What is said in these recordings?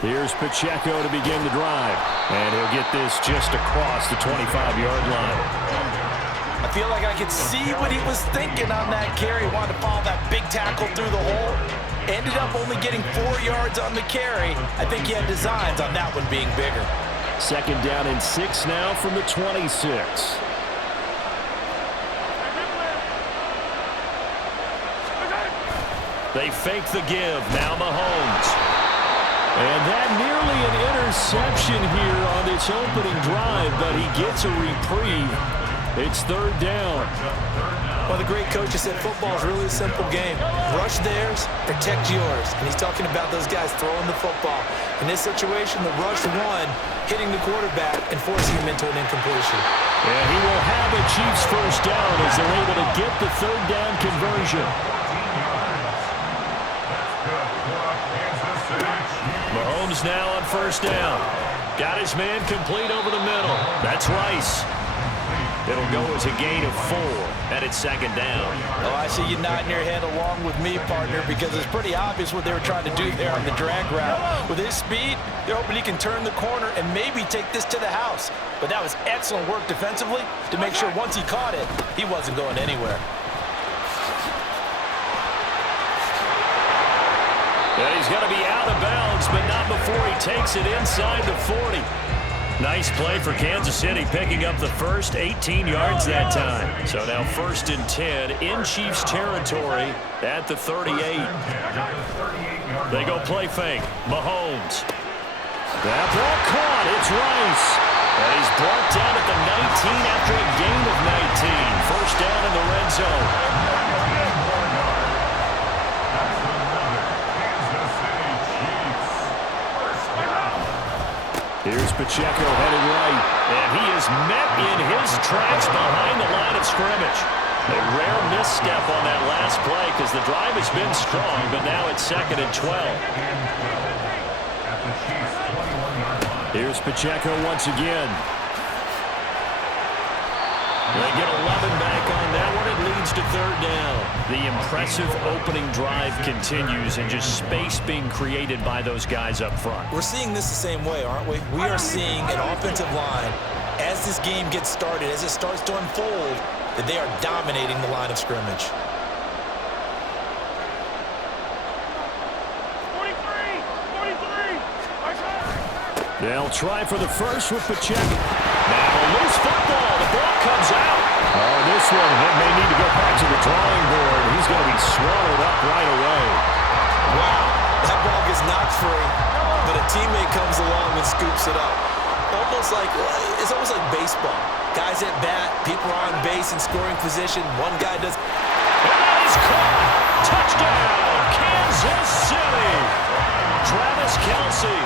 Here's Pacheco to begin the drive. And he'll get this just across the 25-yard line. I feel like I could see what he was thinking on that carry. Wanted to follow that big tackle through the hole. Ended up only getting 4 yards on the carry. I think he had designs on that one being bigger. Second down and 6 now from the 26. They fake the give. Now Mahomes. And that nearly an interception here on this opening drive, but he gets a reprieve. It's third down. Well, the great coach has said football is really a simple game. Rush theirs, protect yours. And he's talking about those guys throwing the football. In this situation, the rush won, hitting the quarterback and forcing him into an incompletion. And he will have a Chiefs first down as they're able to get the third down conversion. Mahomes now on first down. Got his man complete over the middle. That's Rice. It'll go as a gain of 4, and it's second down. Oh, I see you nodding your head along with me, partner, because it's pretty obvious what they were trying to do there on the drag route. With his speed, they're hoping he can turn the corner and maybe take this to the house. But that was excellent work defensively to make sure once he caught it, he wasn't going anywhere. And he's going to be out of bounds, but not before he takes it inside the 40. Nice play for Kansas City, picking up the first 18 yards that time. So now first and 10 in Chiefs territory at the 38. They go play fake. Mahomes. That ball caught. It's Rice. And he's brought down at the 19 after a gain of 19. First down in the red zone. Here's Pacheco headed right, and he is met in his tracks behind the line of scrimmage. A rare misstep on that last play because the drive has been strong, but now it's second and 12. Here's Pacheco once again. They get 11 back on that one. It leads to third down. The impressive opening drive continues and just space being created by those guys up front. We're seeing this the same way, aren't we? We are seeing an offensive line, as this game gets started, as it starts to unfold, that they are dominating the line of scrimmage. They'll try for the first with Pacheco. Now a loose football. The ball comes out. Oh, this one may need to go back to the drawing board. He's going to be swallowed up right away. Wow, that ball gets knocked free, but a teammate comes along and scoops it up. It's almost like baseball. Guys at bat, people are on base in scoring position. One guy does. And that is caught. Touchdown, Kansas City. Travis Kelce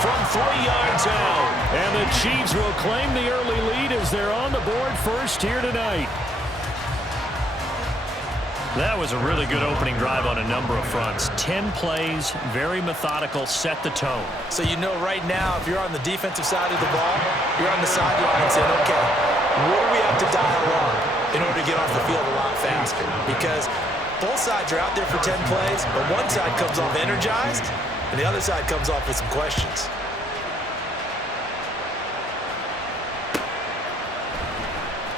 from 3 yards out. And the Chiefs will claim the early lead as they're on the board first here tonight. That was a really good opening drive on a number of fronts. 10 plays, very methodical, set the tone. So you know right now, if you're on the defensive side of the ball, you're on the sideline saying, okay, what do we have to dial up in order to get off the field a lot faster? Because both sides are out there for 10 plays, but one side comes off energized, and the other side comes off with some questions.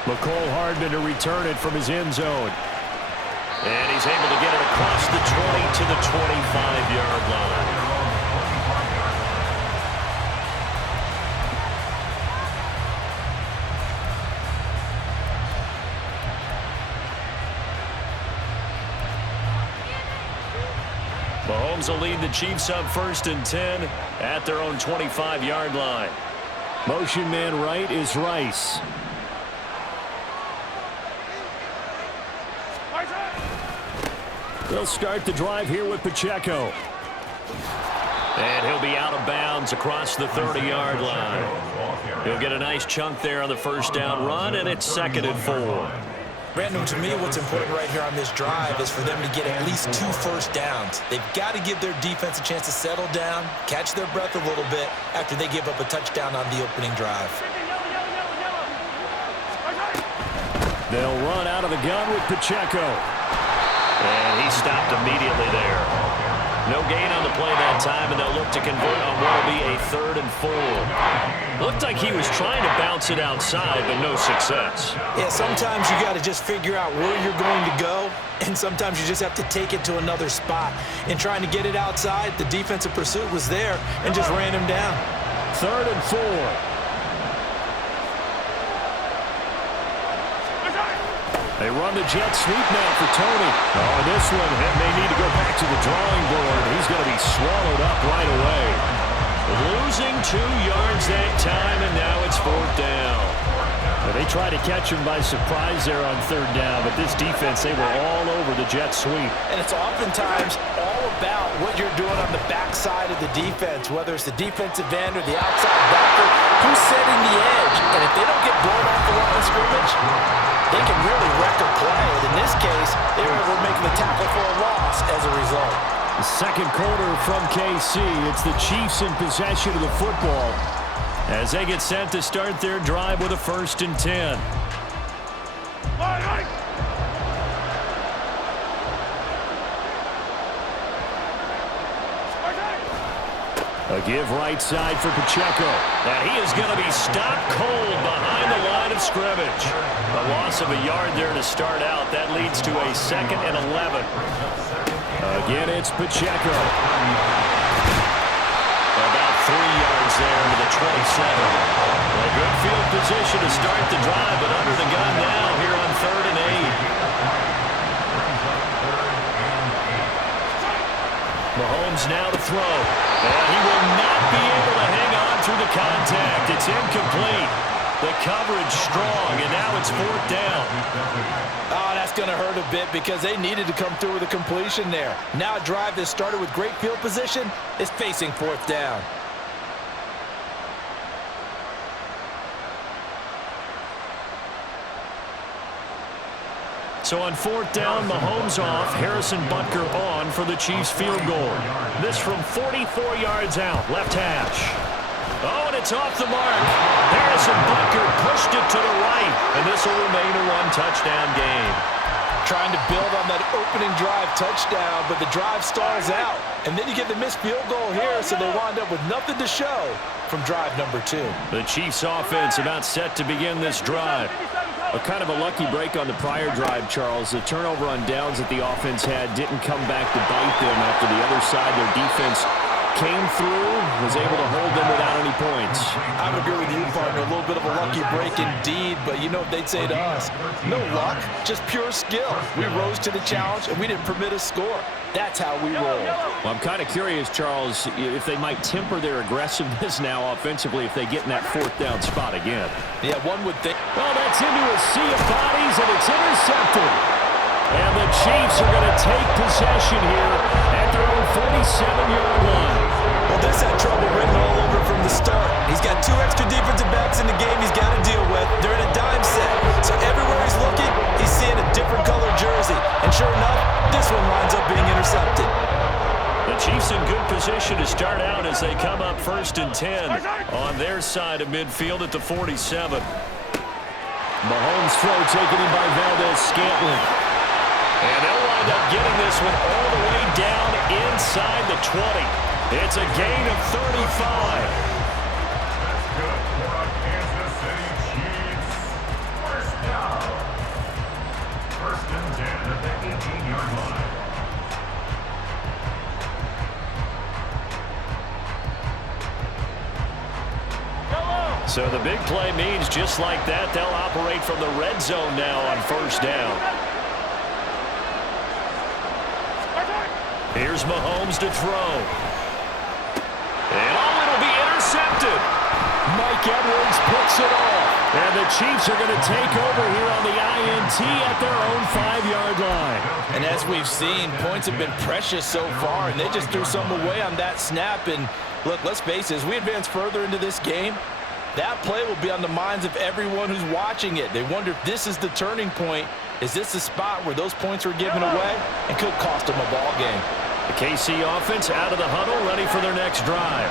McCole Hardman to return it from his end zone. And he's able to get it across the 20 to the 25-yard line. Mahomes will lead the Chiefs up first and 10 at their own 25-yard line. Motion man right is Rice. They'll start the drive here with Pacheco. And he'll be out of bounds across the 30-yard line. He'll get a nice chunk there on the first down run, and it's second and 4. Brandon, to me, what's important right here on this drive is for them to get at least 2 first downs. They've got to give their defense a chance to settle down, catch their breath a little bit after they give up a touchdown on the opening drive. They'll run out of the gun with Pacheco. And he stopped immediately there. No gain on the play that time, and they'll look to convert on what will be a 3rd and 4. Looked like he was trying to bounce it outside, but no success. Yeah, sometimes you got to just figure out where you're going to go, and sometimes you just have to take it to another spot. In trying to get it outside, the defensive pursuit was there and just ran him down. 3rd and 4. They run the jet sweep now for Tony. Oh, this one may need to go back to the drawing board. He's going to be swallowed up right away. Losing 2 yards that time, and now it's 4th down. Well, they tried to catch him by surprise there on 3rd down, but this defense, they were all over the jet sweep. And it's oftentimes all about what you're doing on the backside of the defense, whether it's the defensive end or the outside backer, who's setting the edge. And if they don't get blown off the line of scrimmage, they can really wreck a play. And in this case, they were able to make the tackle for a loss as a result. The second quarter from KC. It's the Chiefs in possession of the football as they get set to start their drive with a 1st and 10. A give right side for Pacheco. And he is going to be stopped cold behind the line of scrimmage. A loss of a yard there to start out. That leads to a 2nd and 11. Again, it's Pacheco. About 3 yards there to the 27. A good field position to start the drive, but under the gun now here on 3rd and 8. Mahomes now to throw. And he will not be able to hang on through the contact. It's incomplete. The coverage strong, and now it's 4th down. Oh, that's going to hurt a bit because they needed to come through with a completion there. Now a drive that started with great field position is facing 4th down. So on 4th down, Mahomes off, Harrison Butker on for the Chiefs field goal. This from 44 yards out, left hash. Oh, and it's off the mark. Harrison Butker pushed it to the right, and this will remain a 1-touchdown game. Trying to build on that opening drive touchdown, but the drive stalls out. And then you get the missed field goal here, so they wind up with nothing to show from drive number 2. The Chiefs offense about set to begin this drive. A kind of a lucky break on the prior drive, Charles. The turnover on downs that the offense had didn't come back to bite them after the other side. Their defense came through, was able to hold them without any points. I would agree with you, partner. A little bit of a lucky break indeed, but you know what they'd say to us? No luck, just pure skill. We rose to the challenge, and we didn't permit a score. That's how we roll. Well, I'm kind of curious, Charles, if they might temper their aggressiveness now offensively if they get in that 4th down spot again. Yeah, one would think. Well, that's into a sea of bodies, and it's intercepted. And the Chiefs are going to take possession here at their own 47-yard line. Well, this had trouble written all over from the start. He's got 2 extra defensive backs in the game he's got to deal with. They're in a dime set. So everywhere he's looking, he's seeing a different color jersey. And sure enough, this one winds up being intercepted. The Chiefs in good position to start out as they come up 1st and 10 on their side of midfield at the 47. Mahomes' throw taken in by Valdez-Scantling. And they'll wind up getting this one all the way down inside the 20. It's a gain of 35. That's good for our Kansas City Chiefs. 1st down. 1st and 10 at the 18-yard line. So the big play means just like that, they'll operate from the red zone now on 1st down. Here's Mahomes to throw. And it'll be intercepted. Mike Edwards picks it off. And the Chiefs are going to take over here on the INT at their own 5-yard line. And as we've seen, points have been precious so far, and they just threw some away on that snap. And look, let's face it, as we advance further into this game, that play will be on the minds of everyone who's watching it. They wonder if this is the turning point. Is this the spot where those points were given away and could cost them a ball game? The KC offense out of the huddle, ready for their next drive.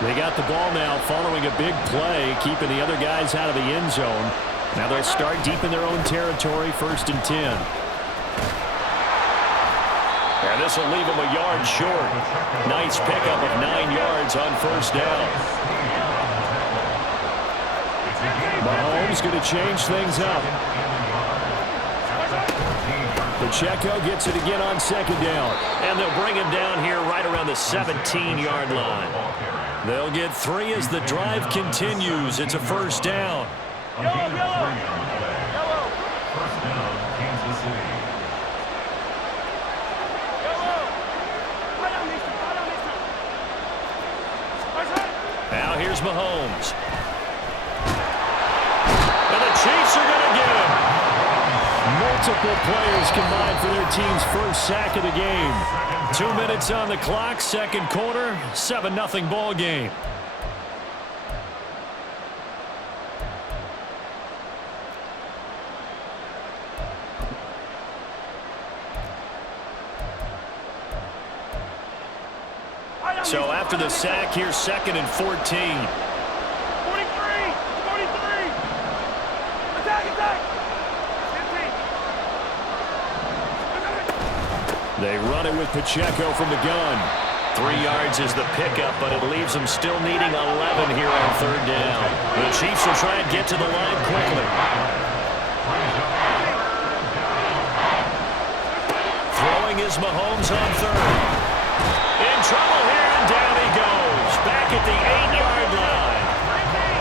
They got the ball now following a big play, keeping the other guys out of the end zone. Now they'll start deep in their own territory, 1st and 10. And this will leave him a yard short. Nice pickup of 9 yards on first down. Mahomes going to change things up. Pacheco gets it again on second down. And they'll bring him down here right around the 17-yard line. They'll get 3 as the drive continues. It's a first down. First down, Kansas City. Now here's Mahomes. And the Chiefs are going to get him. Multiple players combined for their team's first sack of the game. 2 minutes on the clock, second quarter, 7-0 ball game. So after the sack, here's 2nd and 14. 43! 43! Attack, attack! 15! They run it with Pacheco from the gun. 3 yards is the pickup, but it leaves them still needing 11 here on third down. The Chiefs will try and get to the line quickly. Throwing is Mahomes on third. In trouble here, and down he goes. Back at the 8-yard line.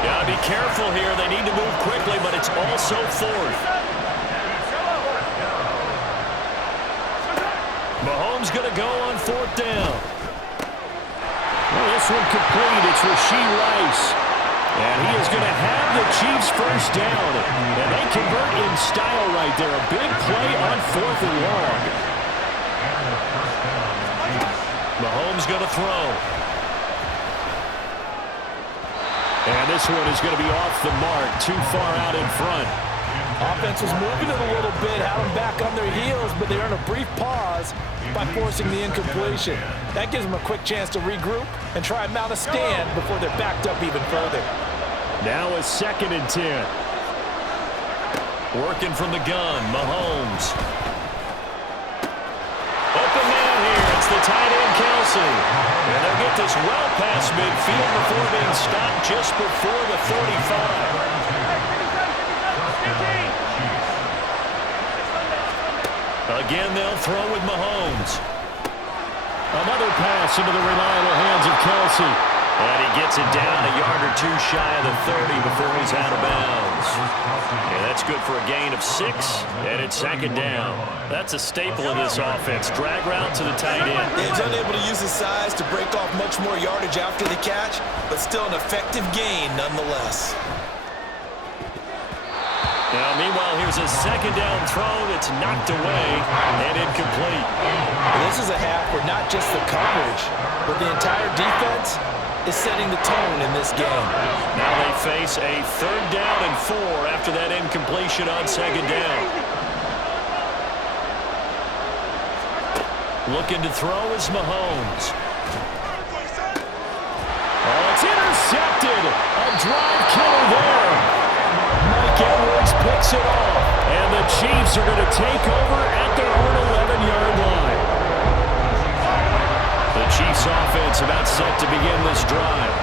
Gotta be careful here. They need to move quickly, but it's also fourth. Mahomes gonna go on fourth down. Well, this one complete. It's Rashee Rice. And he is going to have the Chiefs first down. And they convert in style right there. A big play on 4th and long. Mahomes going to throw. And this one is going to be off the mark. Too far out in front. Offense was moving it a little bit, had them back on their heels, but they earn a brief pause by forcing the incompletion. That gives them a quick chance to regroup and try and mount a stand before they're backed up even further. Now a 2nd and 10. Working from the gun, Mahomes. Open man here. It's the tight end, Kelsey. And they'll get this well past midfield before being stopped just before the 35. Again, they'll throw with Mahomes. Another pass into the reliable hands of Kelsey. And he gets it down a yard or 2 shy of the 30 before he's out of bounds. And that's good for a gain of 6, and it's 2nd down. That's a staple of this offense. Drag route to the tight end. He's unable to use his size to break off much more yardage after the catch, but still an effective gain nonetheless. Now, meanwhile, here's a 2nd down throw that's knocked away and incomplete. This is a half where not just the coverage, but the entire defense is setting the tone in this game. Now they face a 3rd down and 4 after that incompletion on 2nd down. Looking to throw is Mahomes. Oh, it's intercepted. A drive killer there. Mike Edwards picks it off. And the Chiefs are going to take over at their own 11-yard line. The Chiefs offense about set to begin this drive.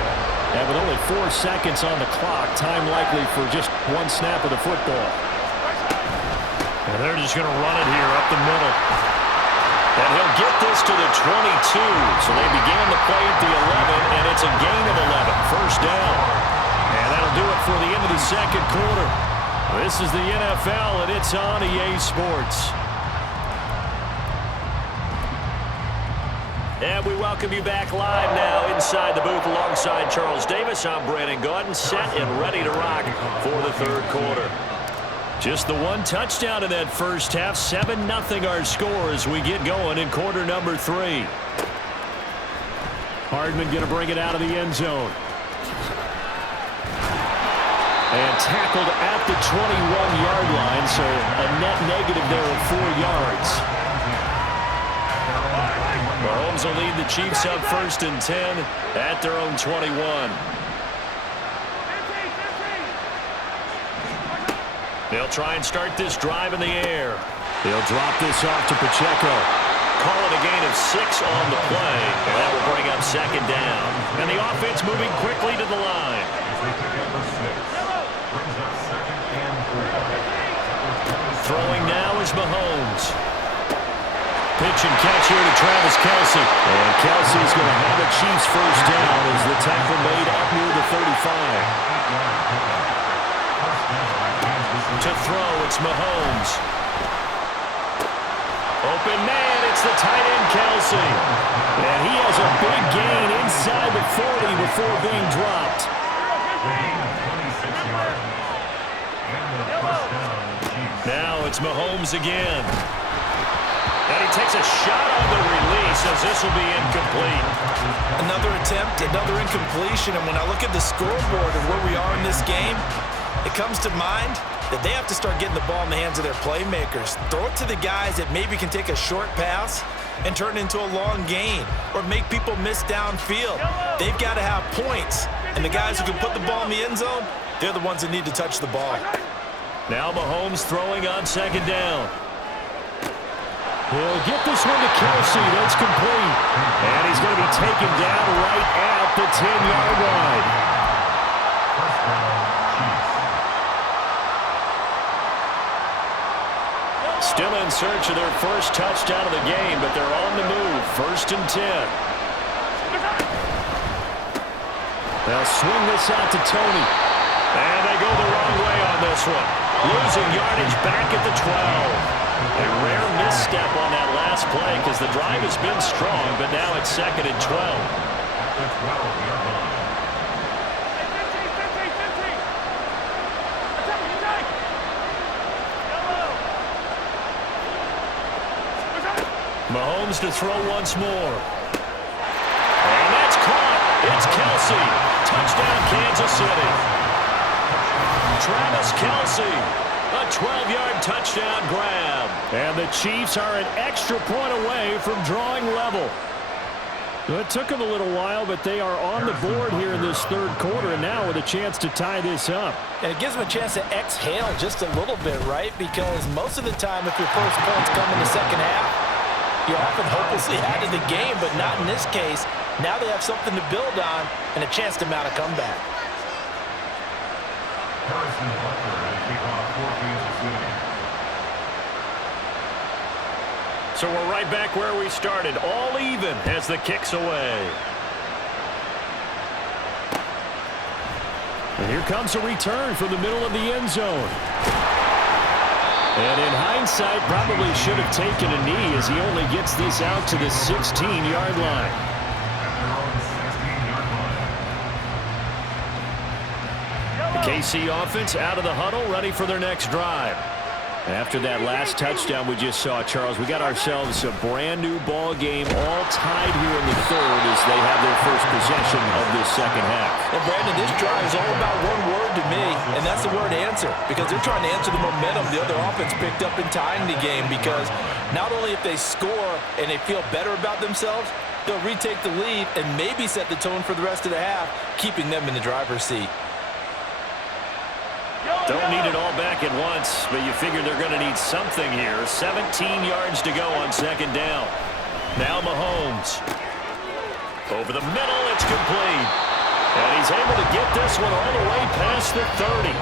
And with only 4 seconds on the clock, time likely for just 1 snap of the football. And they're just going to run it here up the middle. And he'll get this to the 22. So they began the play at the 11, and it's a gain of 11. First down. And that'll do it for the end of the second quarter. This is the NFL, and it's on EA Sports. And we welcome you back live now inside the booth alongside Charles Davis. I'm Brandon Gaudin, set and ready to rock for the third quarter. Just the 1 touchdown in that first half. 7-0 our score as we get going in quarter number 3. Hardman going to bring it out of the end zone. And tackled at the 21-yard line, so a net negative there of 4 yards. Mahomes will lead the Chiefs up 1st and 10 at their own 21. They'll try and start this drive in the air. They'll drop this off to Pacheco. call it a gain of 6 on the play. And that will bring up second down. And the offense moving quickly to the line. Throwing now is Mahomes. Pitch and catch here to Travis Kelce. And Kelce's going to have a Chiefs first down as the tackle made up near the 35. To throw, it's Mahomes. Open man, it's the tight end Kelce. And he has a big gain inside the 40 before being dropped. Now it's Mahomes again. And he takes a shot on the release as this will be incomplete. Another attempt, another incompletion. And when I look at the scoreboard of where we are in this game, it comes to mind that they have to start getting the ball in the hands of their playmakers. Throw it to the guys that maybe can take a short pass and turn it into a long gain or make people miss downfield. They've got to have points. And the guys who can put the ball in the end zone, they're the ones that need to touch the ball. Now Mahomes throwing on second down. He'll get this one to Kelce. That's complete. And he's going to be taken down right at the 10-yard line. Still in search of their first touchdown of the game, but they're on the move. 1st and 10. They'll swing this out to Tony. And they go the wrong way on this one. Losing yardage back at the 12. A rare misstep on that last play because the drive has been strong, but now it's 2nd and 12. Mahomes to throw once more. And that's caught. It's Kelce. Touchdown, Kansas City. Travis Kelce. A 12-yard touchdown grab. And the Chiefs are an extra point away from drawing level. It took them a little while, but they are on the board here in this 3rd quarter, and now with a chance to tie this up. And it gives them a chance to exhale just a little bit, right? Because most of the time, if your first points come in the second half, you're often hopelessly out of the game, but not in this case. Now they have something to build on and a chance to mount a comeback. So we're right back where we started, all even as the kick's away. And here comes a return from the middle of the end zone. And in hindsight, probably should have taken a knee as he only gets this out to the 16-yard line. The KC offense out of the huddle, ready for their next drive. After that last touchdown we just saw, Charles, we got ourselves a brand new ball game, all tied here in the 3rd as they have their first possession of this second half. And Brandon, this drive is all about one word to me, and that's the word answer, because they're trying to answer the momentum the other offense picked up in tying the game, because not only if they score and they feel better about themselves, they'll retake the lead and maybe set the tone for the rest of the half, keeping them in the driver's seat. Don't need it all back at once, but you figure they're going to need something here. 17 yards to go on second down. Now Mahomes. Over the middle, it's complete. And he's able to get this one all the way past the 30.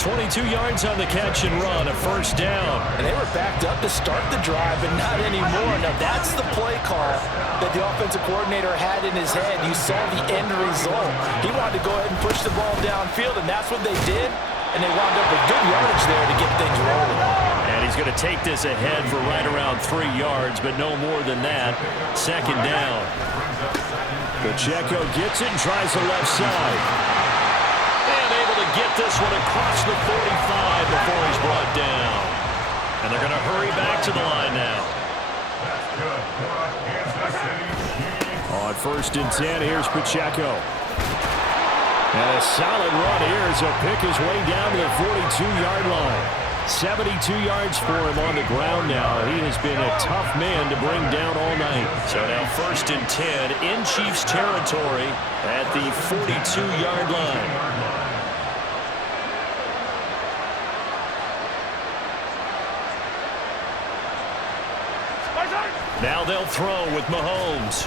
22 yards on the catch and run, a first down. And they were backed up to start the drive, but not anymore. Now that's the play call that the offensive coordinator had in his head. You saw the end result. He wanted to go ahead and push the ball downfield, and that's what they did. And they wound up with good yardage there to get things rolling. And he's going to take this ahead for right around 3 yards, but no more than that. Second down. Pacheco gets it and tries the left side. And able to get this one across the 45 before he's brought down. And they're going to hurry back to the line now. On 1st and 10, here's Pacheco. And a solid run here as he'll pick his way down to the 42-yard line. 72 yards for him on the ground now. He has been a tough man to bring down all night. So now 1st and 10 in Chiefs territory at the 42-yard line. Now they'll throw with Mahomes.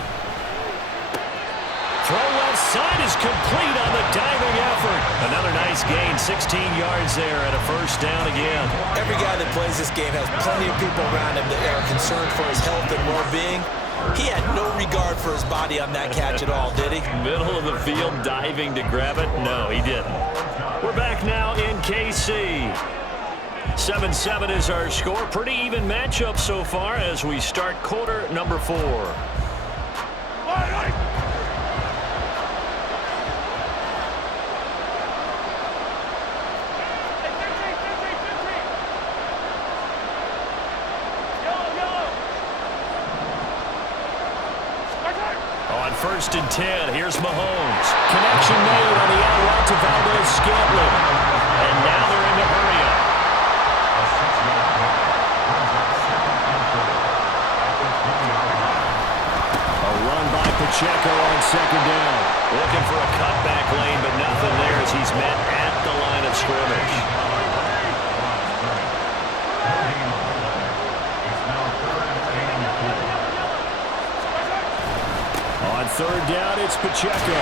Throw left side is complete on the diving effort. Another nice gain, 16 yards there and a first down again. Every guy that plays this game has plenty of people around him that are concerned for his health and well-being. He had no regard for his body on that catch at all, did he? Middle of the field diving to grab it? No, he didn't. We're back now in KC. 7-7 is our score. Pretty even matchup so far as we start quarter number 4. On 1st and 10, here's Mahomes. Connection made on the out route to Valdez-Scantling. And now they're in the hurry-up. A run by Pacheco on 2nd down. Looking for a cutback lane, but nothing there as he's met at the line of scrimmage. On 3rd down, it's Pacheco.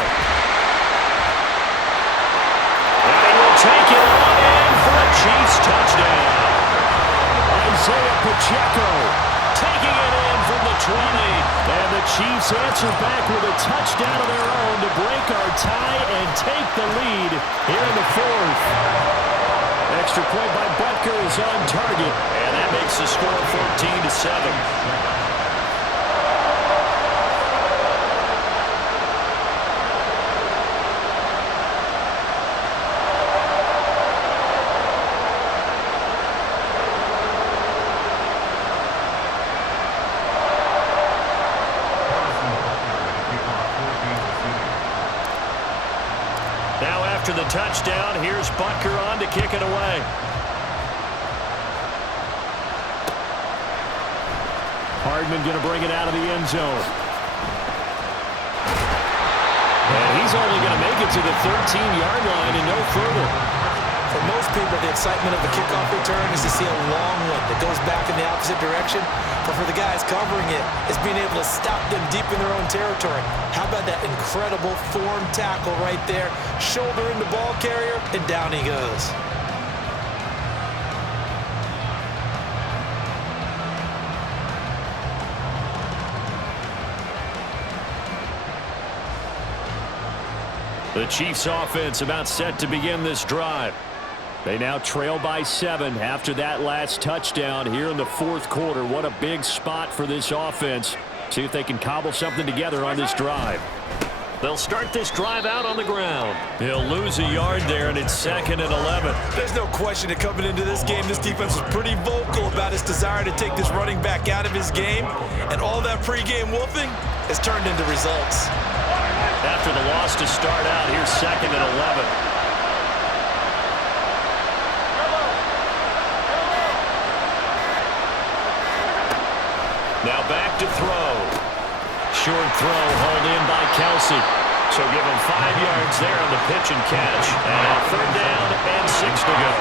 And they will take it on in for a Chiefs touchdown. Isaiah Pacheco taking it in from the 20. And the Chiefs answer back with a touchdown of their own to break our tie and take the lead here in the 4th. Extra point by Butker is on target. And that makes the score 14-7. After the touchdown, here's Butker on to kick it away. Hardman going to bring it out of the end zone. And he's only going to make it to the 13-yard line and no further. For most people, the excitement of the kickoff return is to see a long one that goes back in the opposite direction. But for the guys covering it, it's being able to stop them deep in their own territory. How about that incredible form tackle right there? Shoulder in the ball carrier, and down he goes. The Chiefs offense about set to begin this drive. They now trail by 7 after that last touchdown here in the 4th quarter. What a big spot for this offense. See if they can cobble something together on this drive. They'll start this drive out on the ground. He'll lose a yard there, and it's 2nd and 11. There's no question that coming into this game, this defense was pretty vocal about his desire to take this running back out of his game. And all that pregame wolfing has turned into results. After the loss to start out, here's 2nd and 11. Now back to throw. Short throw hauled in by Kelsey. So give him 5 yards there on the pitch and catch. And a 3rd down and 6 to go.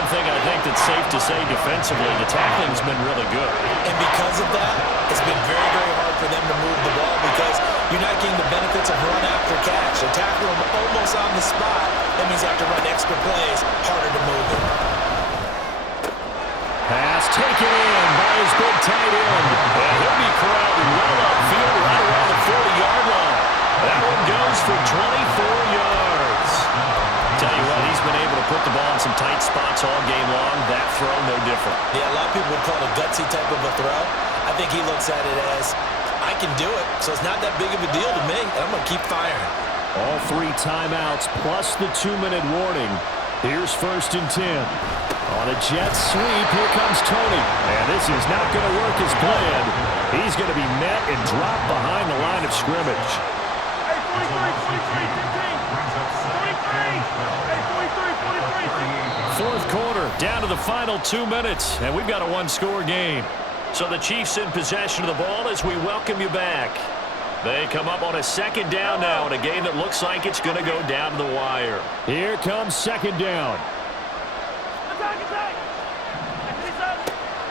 One thing I think that's safe to say defensively, the tackling's been really good. And because of that, it's been very, very hard for them to move the ball because you're not getting the benefits of run after catch. They tackle them almost on the spot. That means you have to run extra plays, harder to move it. Pass taken in by his big tight end. And he'll be corralled well upfield right around the 40-yard line. That one goes for 24 yards. Tell you what, he's been able to put the ball in some tight spots all game long. That throw, no different. Yeah, a lot of people would call it a gutsy type of a throw. I think he looks at it as, I can do it, so it's not that big of a deal to me, and I'm going to keep firing. All 3 timeouts plus the 2-minute warning. Here's 1st and 10. On a jet sweep, here comes Tony. And this is not going to work as planned. He's going to be met and dropped behind the line of scrimmage. Hey, 4th quarter, down to the final 2 minutes, and we've got a 1-score game. So the Chiefs in possession of the ball as we welcome you back. They come up on a 2nd down now in a game that looks like it's going to go down to the wire. Here comes 2nd down.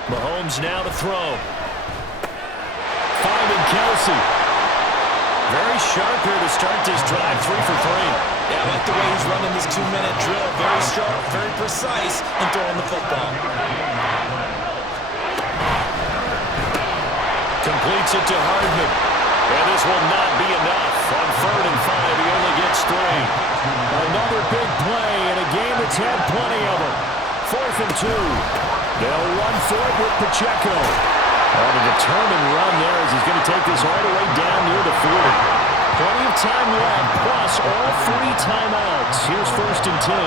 Mahomes now to throw. 5 Kelsey. Very sharp here to start this drive, 3 for 3. Yeah, I like the way he's running this 2-minute drill. Very sharp, very precise in throwing the football. Completes it to Hardman. And this will not be enough. On 3rd and 5, he only gets 3. Another big play in a game that's had plenty of them. 4th and 2. They'll run for it with Pacheco. On a determined run there as he's going to take this all the way down near the 40. Plenty of time left, plus all 3 timeouts. Here's 1st and 10.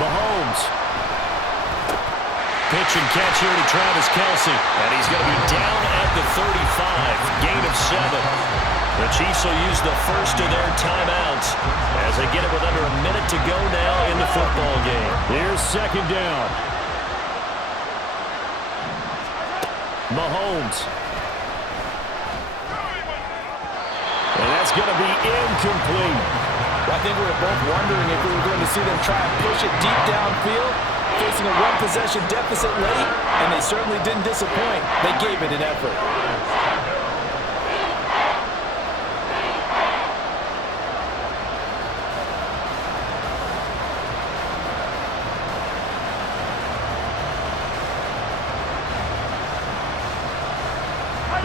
Mahomes. Pitch and catch here to Travis Kelsey. And he's going to be down at the 35. Gain of 7. The Chiefs will use the first of their timeouts as they get it with under a minute to go now in the football game. Here's 2nd down. Mahomes. And that's going to be incomplete. I think we were both wondering if we were going to see them try and push it deep downfield, facing a one-possession deficit late, and they certainly didn't disappoint. They gave it an effort.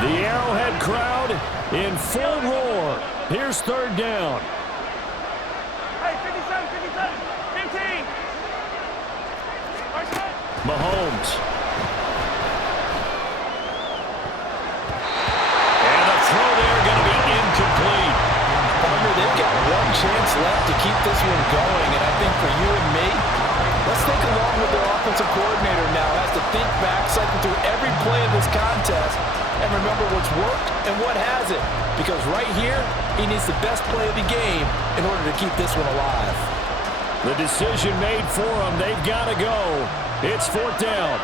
The Arrowhead crowd in full roar. Here's 3rd down. Hey, 57, 15. Mahomes. And the throw there going to be incomplete. Partner, they've got one chance left to keep this one going, and I think for you and me, let's think along with their offensive coordinator now. Has to think back, cycle through every play of this contest, and remember what's worked and what hasn't. Because right here, he needs the best play of the game in order to keep this one alive. The decision made for them. They've got to go. It's 4th down.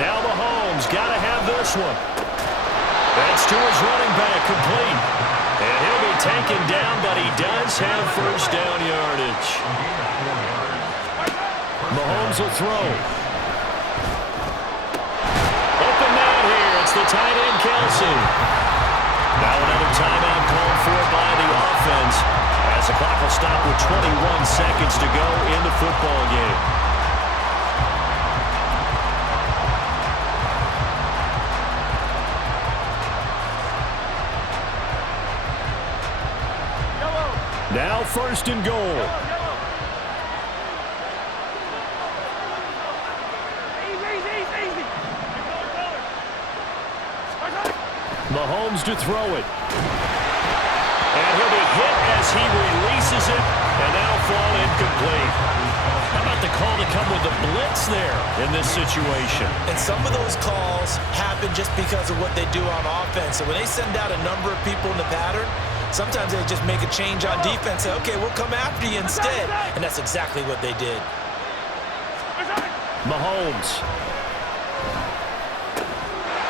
Now Mahomes got to have this one. That's to his running back, complete. And he'll be taken down, but he does have 1st down yardage. Mahomes will throw. Open man here. It's the tight end, Kelsey. Now another timeout called for by the offense, as the clock will stop with 21 seconds to go in the football game. Now 1st and goal. Easy. Mahomes to throw it. And he'll be hit as he releases it, and that'll fall incomplete. How about the call to come with the blitz there in this situation? And some of those calls happen just because of what they do on offense. So when they send out a number of people in the pattern, sometimes they just make a change on defense. Say, okay, we'll come after you instead. And that's exactly what they did. Mahomes.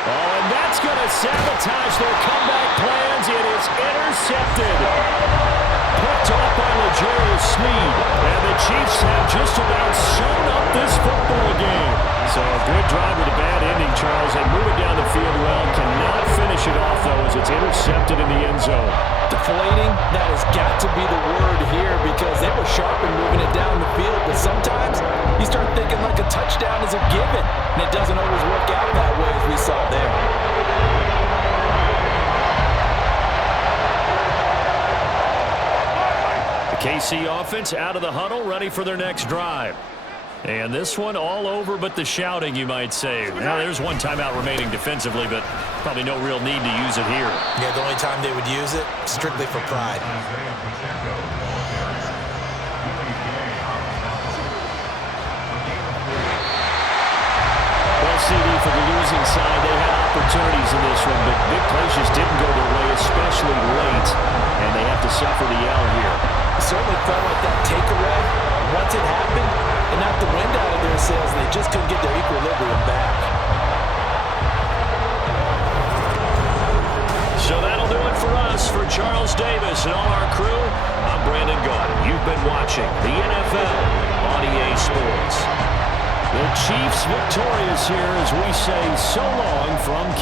Oh, and that's going to sabotage their comeback plans. It is intercepted. Picked up by L'Jarius Sneed. And the Chiefs have just about sewn up this football game. So a good drive with a bad ending, Charles. They move it down the field well. Cannot finish it off, though, as it's intercepted in the end zone. Deflating, that has got to be the word here, because they were sharp in moving it down the field. But sometimes you start thinking like a touchdown is a given, and it doesn't always work out that way as we saw there. The KC offense out of the huddle, ready for their next drive. And this one all over but the shouting, you might say. Now, there's one timeout remaining defensively, but probably no real need to use it here. Yeah, the only time they would use it, strictly for pride. Well, CD, for the losing side, they had opportunities in this one, but big plays just didn't go their way, especially late, and they have to suffer the L here. It certainly felt like that takeaway, once it happened, it knocked the wind out of their sails, and they just couldn't get their equilibrium back. So that'll do it for us. For Charles Davis and all our crew, I'm Brandon Gaudin. You've been watching the NFL on EA Sports. The Chiefs victorious here as we say so long from